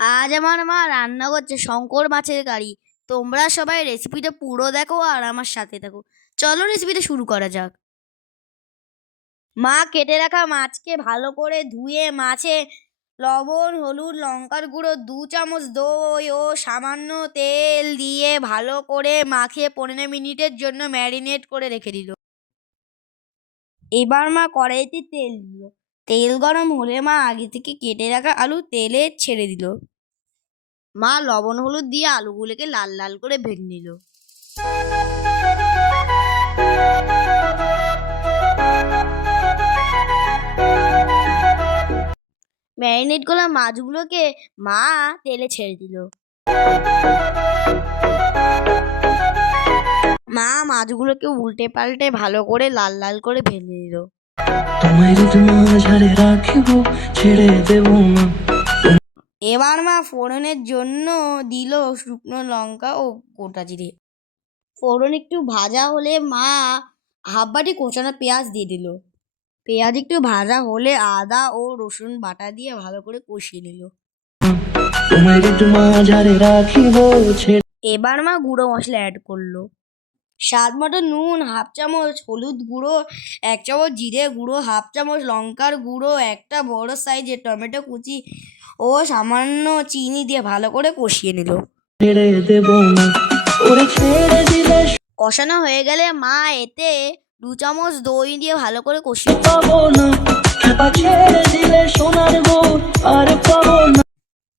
আজ আমার মা রান্না করছে শঙ্কর মাছের কারি। তোমরা সবাই রেসিপিটা পুরো দেখো আর আমার সাথে থাকো। চলো রেসিপিটা শুরু করা যাক। মা কেটে রাখা মাছকে ভালো করে ধুয়ে মাছে লবণ, হলুদ, লঙ্কার গুঁড়ো, 2 চামচ দই ও সামান্য তেল দিয়ে ভালো করে মাখিয়ে 15 মিনিটের জন্য ম্যারিনেট করে রেখে দিল। এবার মা কড়াইতে তেল দিল। তেল গরম হলে মা আগে থেকে কেটে রাখা আলু তেলে ছেড়ে দিল। মা লবণ হলুদ দিয়ে আলুগুলোকে লাল লাল করে ভেজে নিল। ম্যারিনেট করা মাছগুলোকে মা তেলে ছেড়ে দিল। মা মাছগুলোকে উল্টে পাল্টে ভালো করে লাল লাল করে ভেজে নিল। এবার মা ফোড়নের জন্য দিল শুকনো লঙ্কা ও গোটা জিরে। ফোড়ন একটু ভাজা হলে মা হাফ বাটি কোচানো পেঁয়াজ দিয়ে দিল। পেঁয়াজ একটু ভাজা হলে আদা ও রসুন বাটা দিয়ে ভালো করে কষিয়ে নিল। এবার মা গুঁড়ো মশলা অ্যাড করলো। স্বাদ মতো নুন, হাফ চামচ হলুদ গুঁড়ো, 1 চামচ জিরে গুঁড়ো, হাফ চামচ লঙ্কার গুঁড়ো, একটা বড় সাইজের টমেটো কুচি ও সামান্য চিনি দিয়ে ভালো করে কষিয়ে নিল। কষানো হয়ে গেলে মা এতে 2 চামচ দই দিয়ে ভালো করে কষিয়ে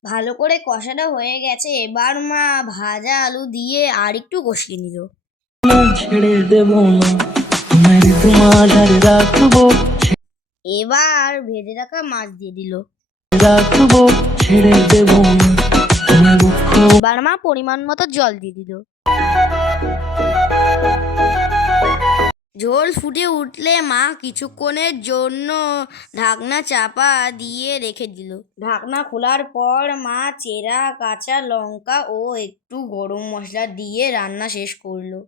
ভালো করে কষানো হয়ে গেছে। এবার মা ভাজা আলু দিয়ে আর একটু কষিয়ে নিল। এবার ভেজে রাখা মাছ দিয়ে দিল। এবার মা পরিমাণ মতো জল দিয়ে দিল। ঝোল ফুটে উঠলে মা কিছুক্ষণের জন্য ঢাকনা চাপা দিয়ে রেখে দিল। ঢাকনা খোলার পর মা চেরা কাঁচা লঙ্কা ও একটু গরম মশলা দিয়ে রান্না শেষ করলো।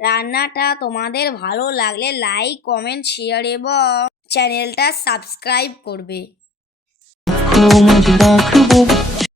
রান্নাটা তোমাদের ভালো লাগলে লাইক, কমেন্ট, শেয়ার এবং চ্যানেলটা সাবস্ক্রাইব করবে।